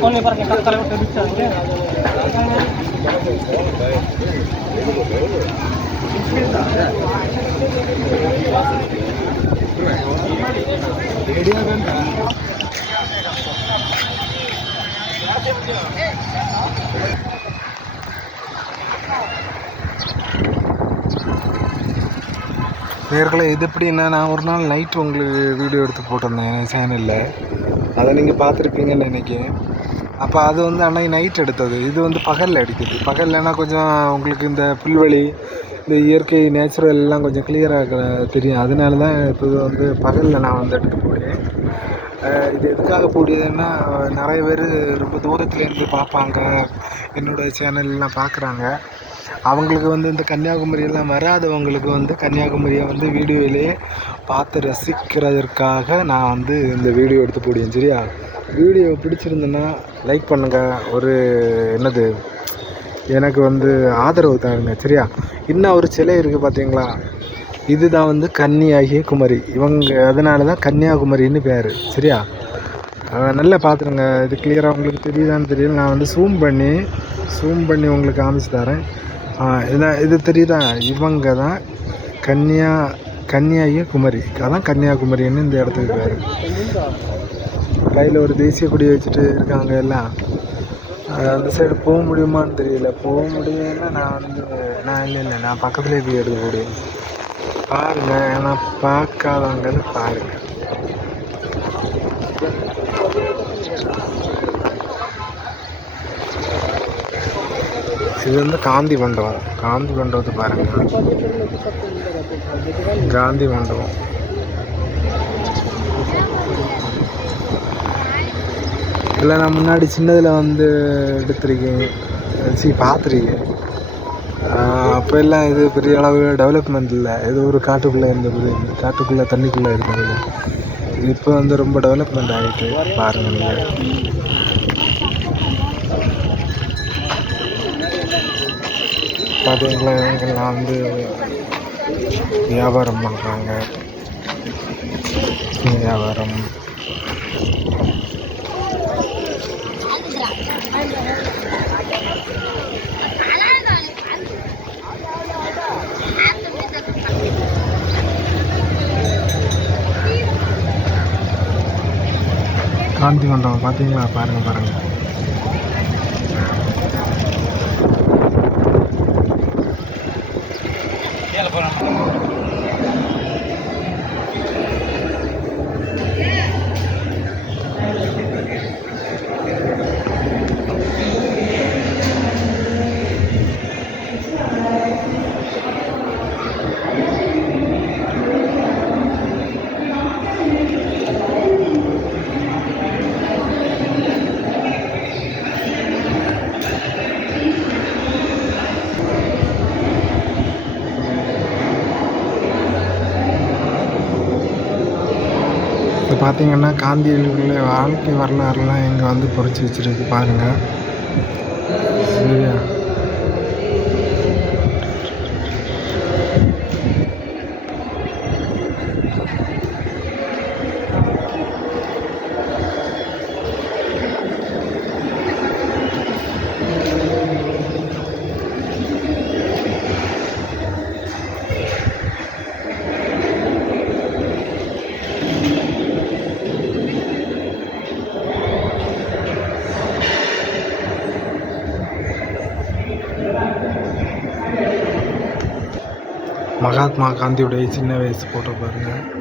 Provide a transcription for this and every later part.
કોને પર કે કલ ઉઠે બિચાર ને રેડિયો நேர்களை இது எப்படின்னா நான் ஒரு நாள் நைட் உங்களுக்கு வீடியோ எடுத்து போட்டிருந்தேன் சேனலில் அதை நீங்கள் பார்த்துருப்பீங்கன்னு நினைக்கிறேன். அப்போ அது வந்து அன்னைக்கு நைட் எடுத்தது. இது வந்து பகலில் அடிக்குது. பகல்லனா கொஞ்சம் உங்களுக்கு இந்த புல்வெளி இந்த இயற்கை நேச்சுரல் எல்லாம் கொஞ்சம் கிளியராக தெரியும். அதனால தான் இப்போ வந்து பகலில் நான் வந்து எடுத்து போடுவேன் இது எதுக்காக போடுதுன்னா நிறைய பேர் ரொம்ப தூரத்துலேருந்து பார்ப்பாங்க. என்னோடய சேனல்லாம் பார்க்குறாங்க. அவங்களுக்கு வந்து இந்த கன்னியாகுமரியெல்லாம் வராதவங்களுக்கு வந்து கன்னியாகுமரியை வந்து வீடியோவிலேயே பார்த்து ரசிக்கிறதற்காக நான் வந்து இந்த வீடியோ எடுத்து போடுவேன் சரியா? வீடியோ பிடிச்சிருந்தேன்னா லைக் பண்ணுங்கள் ஒரு என்னது? எனக்கு வந்து ஆதரவு தாருங்க சரியா? இன்னும் ஒரு சிலை இருக்குது பார்த்தீங்களா? இதுதான் வந்து கன்னியாகிய குமரி. இவங்க அதனால தான் கன்னியாகுமரின்னு பேர் சரியா? நல்லா பார்த்துருங்க. இது கிளியராக உங்களுக்கு தெரியுதான்னு தெரியல. நான் வந்து ஜூம் பண்ணி ஜூம் பண்ணி உங்களுக்கு காமிச்சு தரேன். இதான் இது தெரியுதா? இவங்க தான் கன்னியா கன்னியாகிய குமரி. அதான் கன்னியாகுமரின்னு இந்த இடத்துக்கு பேர். கையில் ஒரு தேசிய கொடி வச்சுட்டு இருக்காங்க எல்லாம். அந்த சைடு போக முடியுமான்னு தெரியல. போக முடியும்னா நான் வந்து நான் இல்லை இல்லை நான் பக்கத்துலேயே போய் எடுக்க முடியும் பாருங்க ஏன்னா பார்க்காதவங்கன்னு பாருங்கள் இது வந்து காந்தி மண்டபம். காந்தி மண்டபத்தை பாருங்க. காந்தி மண்டபம். இல்லை நான் முன்னாடி சின்னதில் வந்து எடுத்திருக்கேன். சி பார்த்துருக்கேன். அப்போ எல்லாம் இது பெரிய அளவு டெவலப்மெண்ட் இல்லை. ஏதோ ஒரு காட்டுக்குள்ளே இருந்தது. காட்டுக்குள்ளே தண்ணிக்குள்ளே இருந்தது. இப்போ வந்து ரொம்ப டெவலப்மெண்ட் ஆகிட்டு பாருங்கள் நீங்கள் பார்த்தீங்களா இவங்கெல்லாம் வந்து வியாபாரம் பண்ணுறாங்க வியாபாரம் காந்தி மண்டபம் பார்த்தீங்களா பாருங்கள் பாருங்கள் forma. இப்போ பார்த்தீங்கன்னா காந்தியடிகளுடைய வாழ்க்கை வரலாறுலாம் இங்கே வந்து பொறிச்சு வச்சிருக்கு பாருங்கள் சரியா? காந்தியுடைய சின்ன வயசு ஃபோட்டோ பாருங்கள்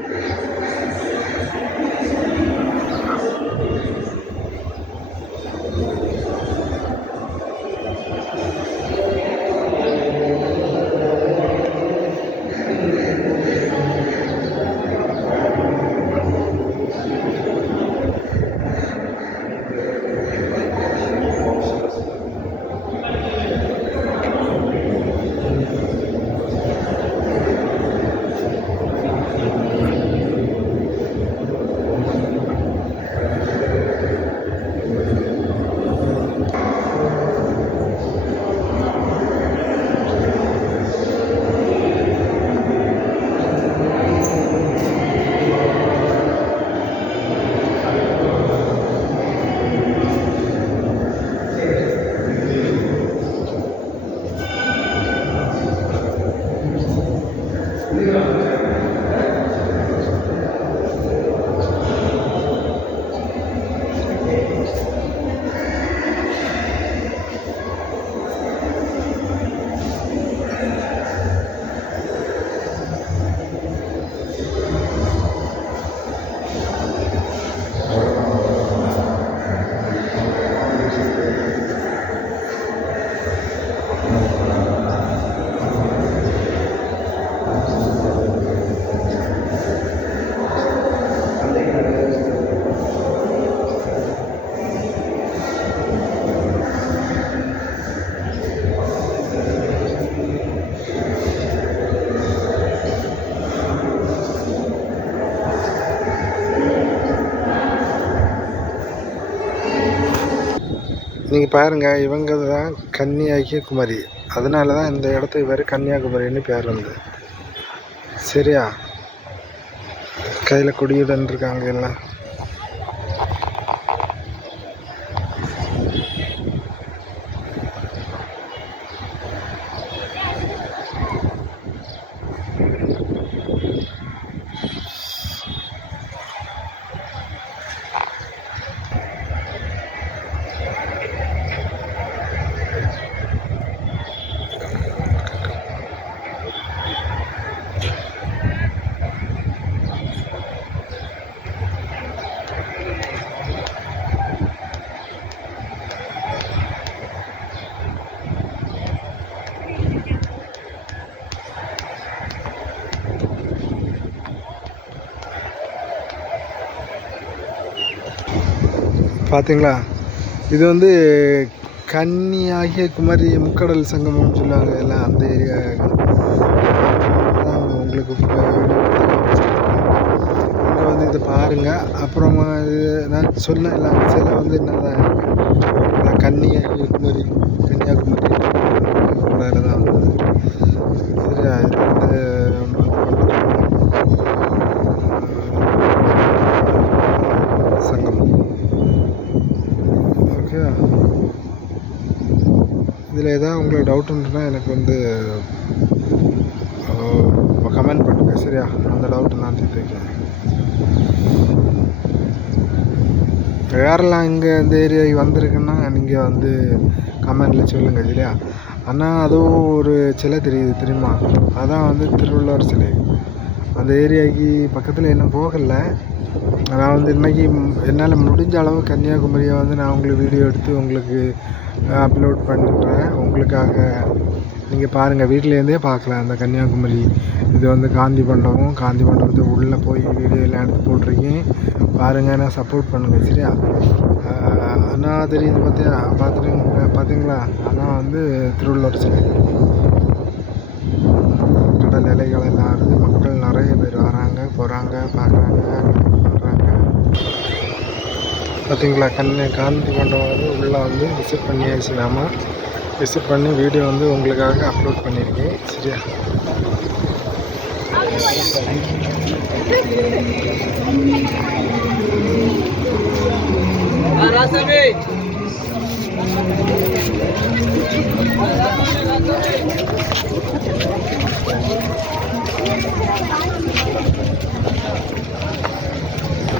பாருங்கள் இவங்க தான் கன்னியாகிய குமரி. அதனால தான் இந்த இடத்துக்கு பேர் கன்னியாகுமரின்னு பேர் வந்து. சரியா? கையில் கொடியுடன் இருக்காங்க எல்லாம். பார்த்தீங்களா இது வந்து கன்னியாகிய குமரி முக்கடல் சங்கமம்னு சொல்லுவாங்க. எல்லாம் அந்த ஏரியா உங்களுக்கு இங்கே வந்து இதை பாருங்கள் அப்புறமா இது நான் சொன்னேன் எல்லாம் சில வந்து என்னதான் கன்னியாகிய குமரி கன்னியாகுமரி. தான் வந்தது சரியா இது வந்து சங்கமம் ஓகே இதில் எதாவது உங்களுக்கு டவுட் இருந்துச்சுன்னா எனக்கு வந்து கமெண்ட் பண்ணுங்க சரியா? அந்த டவுட் நான் தீர்த்து யாரெல்லாம் இங்கே இந்த ஏரியாவுக்கு வந்திருக்குன்னா நீங்கள் வந்து கமெண்டில் சொல்லுங்கள் சரியா? ஆனால் அதுவும் ஒரு சிலை தெரியுது தெரியுமா? அதான் வந்து திருவள்ளுவர் சிலை. அந்த ஏரியாவுக்கு பக்கத்தில் இன்னும் போகலை. நான் வந்து இன்றைக்கி என்னால் முடிஞ்ச அளவு கன்னியாகுமரியை வந்து நான் உங்களுக்கு வீடியோ எடுத்து உங்களுக்கு அப்லோட் பண்ணுறேன் உங்களுக்காக நீங்கள் பாருங்கள் வீட்டிலேருந்தே பார்க்கலாம். அந்த கன்னியாகுமரி இது வந்து காந்தி மண்டபம். காந்தி மண்டபத்தை உள்ளே போய் வீடியோ எல்லாம் எடுத்து போட்டிருக்கேன். பாருங்கள் நான் சப்போர்ட் பண்ணுங்கள் சரியா? அண்ணா தெரியுது பார்த்தியா பார்த்துட்டு பார்த்தீங்களா? அண்ணா வந்து திருவள்ளுவர் சிலை கடல் இலைகள் எல்லாம் இருக்குது மக்கள் நிறைய பேர் வராங்க போகிறாங்க பார்க்குறாங்க வர்றாங்க பார்த்தீங்களா? கண்ணு காந்தி மண்டபம் வந்து உள்ளே வந்து விசிட் பண்ணியாச்சு நாம விசிட் பண்ணி வீடியோ வந்து உங்களுக்காக அப்லோட் பண்ணியிருக்கேன். சரியா?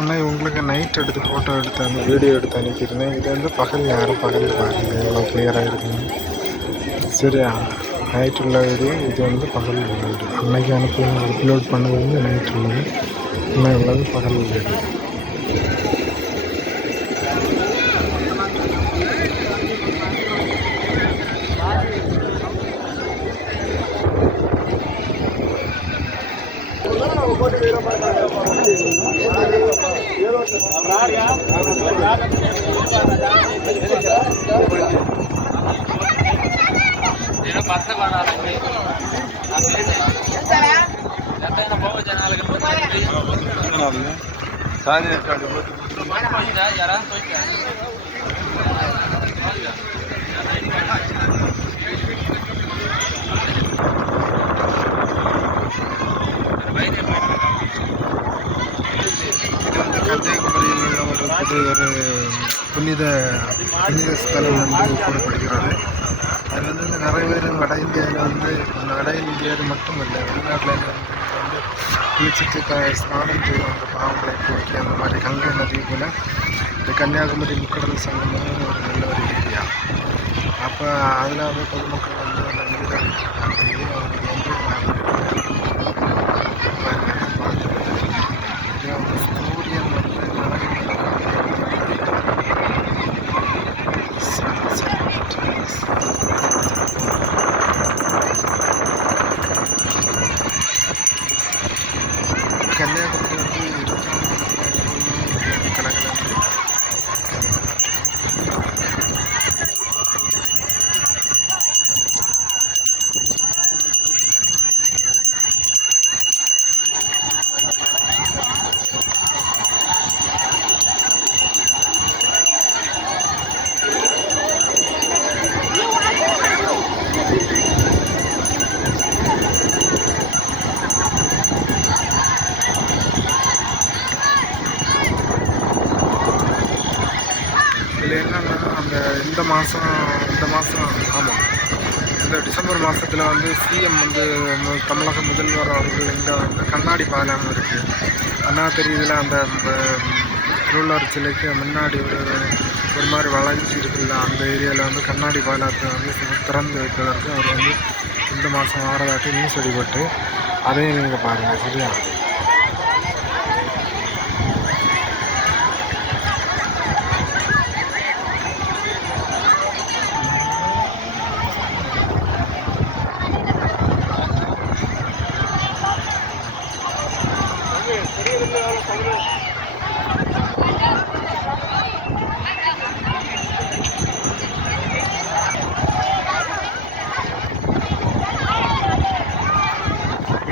வீடியோனா உங்களுக்கு நைட் எடுத்து ஃபோட்டோ எடுத்து அந்த வீடியோ எடுத்து அனுப்பியிருந்தேன். இது வந்து பகல் நேரம் பகல் பாருங்க. எவ்வளோ கிளியராக இருக்குன்னு சரியா? நைட் உள்ள வீடியோ இது வந்து பகல் உள்ள வீடியோ அன்னைக்கு அனுப்பி அப்லோட் பண்ணது வந்து நைட் உள்ளது. இன்னும் உள்ளது பகல் உள்ள ஒரு புனித புனித ஸ்தலம் வந்து கூறப்படுகிறது அது வந்து நிறைய பேர் வட இந்தியாவில் வந்து வட இந்தியாவில் மட்டும் இல்லை வெளிநாட்டில் குளிச்சுட்டு க ஸ்நானம் செய்வாங்க பாவங்களை போக்கி அந்த மாதிரி கங்கை நதி போல் இந்த கன்னியாகுமரி முக்கடல் சங்கமும் ஒரு நல்ல ஒரு ஏரியா. அப்போ அதில் வந்து பொதுமக்கள் வந்து அந்த நீரை காட்டி வந்து இது வந்து சூரியன் வந்து கன்னியாகுமரி தமிழக முதல்வர் அவர்கள் இந்த கண்ணாடி பாலம் இருக்குது அண்ணா தெரியுதுல அந்த திருவள்ளுவர் சிலைக்கு முன்னாடி ஒரு ஒரு மாதிரி வளைஞ்சி இருக்குல்ல அந்த ஏரியாவில் வந்து கண்ணாடி பாலத்தை வந்து திறந்து வைப்பதற்கு அவர் வந்து இந்த மாதம் வாரதாட்டி நியூஸ் அடிபட்டு அதையும் நீங்கள் பாருங்கள் சரியா?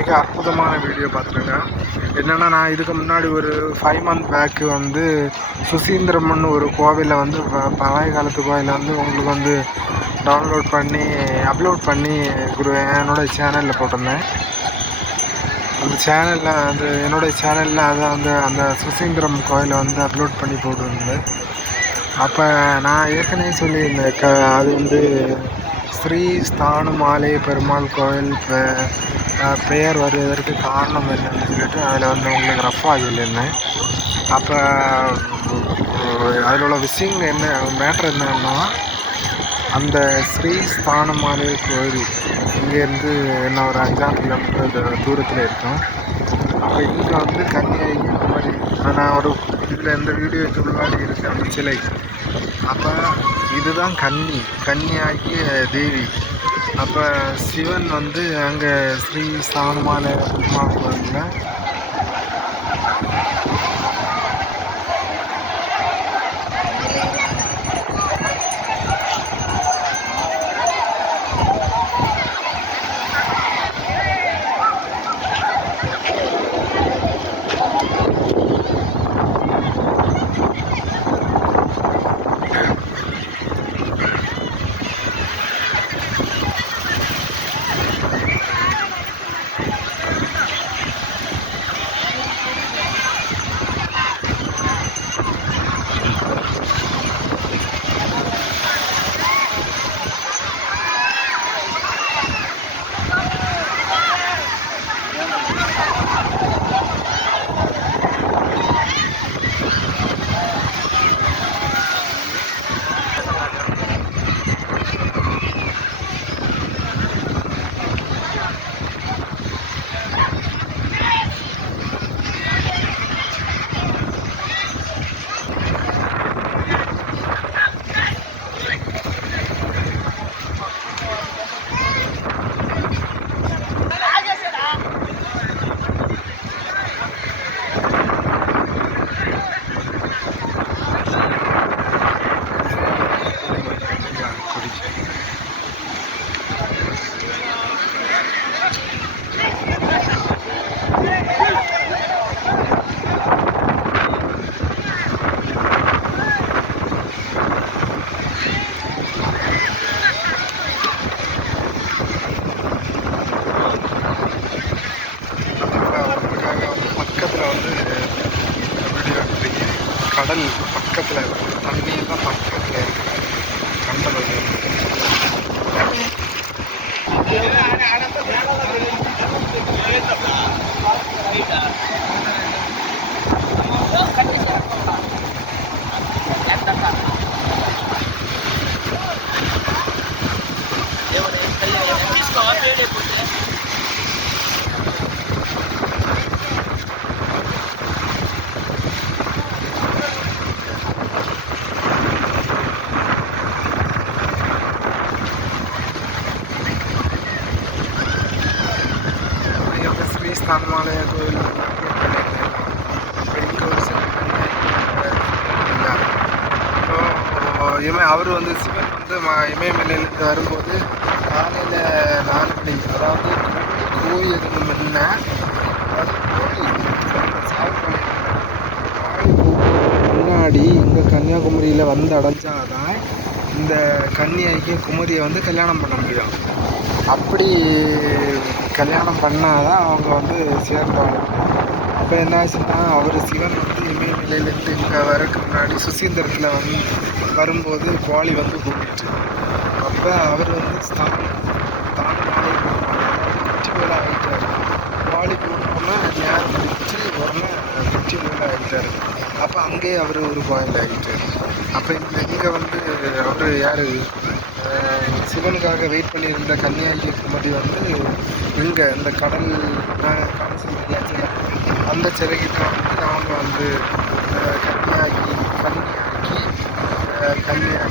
மிக அற்புதமான வீடியோ பார்த்துருக்கேன் என்னென்னா நான் இதுக்கு முன்னாடி ஒரு ஃபைவ் மந்த் பேக்கு வந்து சுசீந்திரம்னு ஒரு கோவிலில் வந்து பழைய காலத்து கோவிலில் வந்து உங்களுக்கு வந்து டவுன்லோட் பண்ணி அப்லோட் பண்ணி குரு என்னோட சேனலில் போட்டிருந்தேன். அந்த சேனலில் அந்த என்னோடய சேனலில் அதை வந்து அந்த சுசீந்திரம் கோயிலை வந்து அப்லோட் பண்ணி போட்டிருந்தேன். அப்போ நான் ஏற்கனவே சொல்லியிருந்தேன் க அது வந்து ஸ்ரீ ஸ்தானுமாலை பெருமாள் கோயில் பெயர் வருவதற்கு காரணம் என்னன்னு சொல்லிட்டு அதில் வந்து உங்களுக்கு ரஃபாக சொல்லியிருந்தேன். அப்போ அதில் உள்ள விஷயம் என்ன மேட்ரு என்னன்னா அந்த ஸ்ரீ ஸ்தானமாலை கோயில் இங்கேருந்து என்ன ஒரு அஞ்சாறு கிலோமீட்டர் தூரத்தில் இருக்கும் அப்போ இங்கே வந்து கன்னியாகி இந்த மாதிரி நான் ஒரு இதில் இந்த வீடியோக்கு முன்னாடி இருக்கு அந்த சிலை. அப்போ இதுதான் கன்னி கன்னியாகிய தேவி. அப்போ சிவன் வந்து அங்கே ஸ்ரீ ஸ்தானமாலை பெருமாள் கோயிலில் பக்கத்தில் வந்து வீடியோ எடுத்துருக்கேன் கடல் பக்கத்தில் தண்ணியெல்லாம் இருக்கு பக்கத்தில் இருக்கு. கண்டபடி இப்போ கோயில் இமய அவர் வந்து சிவன் வந்து ம வரும்போது காலையில் நாலு மணி அதாவது கோயிலுக்கு முன்ன கோயில் முன்னாடி இங்கே கன்னியாகுமரியில் வந்து அடைஞ்சாதான் இந்த கன்னியாகி குமரியை வந்து கல்யாணம் பண்ண முடியும். அப்படி கல்யாணம் பண்ணாதான் அவங்க வந்து சேர்ந்தவங்க. அப்போ என்ன ஆச்சுன்னா அவர் சிவன் வந்து இமயமலையிலேருந்து இங்கே வரக்கு முன்னாடி சுசீந்திரத்தில் வந்து வரும்போது கோழி வந்து கூப்பிட்டு அப்போ அவர் வந்து ஸ்தானம் ஸ்தானமாக குட்டி ஆகிட்டார் கோழி கூப்பிட்டோன்னா நேரம் பிடிச்சி உடனே குட்டி ஆகிட்டார் அப்போ அங்கேயே அவர் ஒரு கோயில் ஆகிட்டார் அப்போ இங்கே இங்கே வந்து அவர் யார்? சிவனுக்காக வெயிட் பண்ணியிருந்த கன்னியாகி குமரி வந்து இங்கே இந்த கடல் கடைசி காமிச்சிருந்தாச்சுல அந்த சிறைகிட்ட வந்து அவங்க வந்து கன்னியாகி கன்னியாகி கன்னியாகி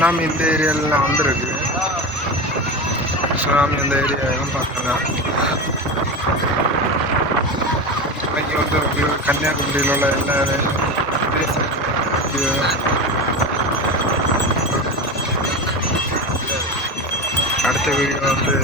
சுனாமி இந்த ஏரியாலலாம் வந்துருக்கு. சுனாமி இந்த ஏரியாவும் பார்க்கலாம் இன்னைக்கு வந்து கன்னியாகுமரியில் உள்ள எல்லா அடுத்த வீடியோ வந்து